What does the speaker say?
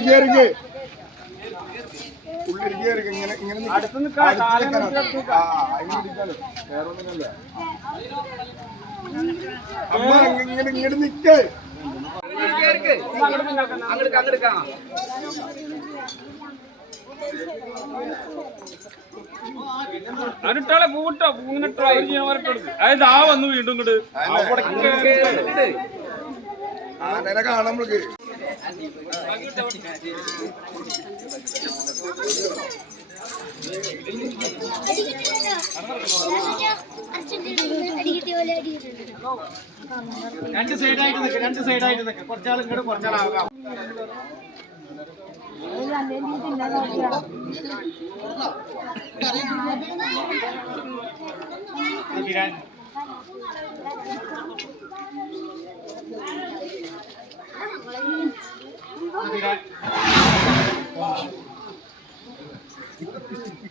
കയറിക്ക് ഉള്ളിൽ കയറിക്ക് ഇങ്ങനെ ഇങ്ങനെ നിക്ക്. അടുത്ത് നിൽക്കാനോ? വേറെ ഒന്നുമില്ല. അമ്മ ഇങ്ങനെ ഇങ്ങോട്ട് നിക്കേ. അതിട്ടാളെ പൂവിട്ടോ? പൂവിനിട്ടോ അവർ ഞാൻ വരട്ടെടുത്ത് അതായത് ആ വന്നു വീണ്ടും ഇങ്ങോട്ട് രണ്ട് സൈഡായിട്ട് നിൽക്കുക രണ്ട് സൈഡായിട്ട് നിൽക്കുക കുറച്ചാൾ ഇങ്ങോട്ട് കുറച്ചാൾ ആകാം. Thank you.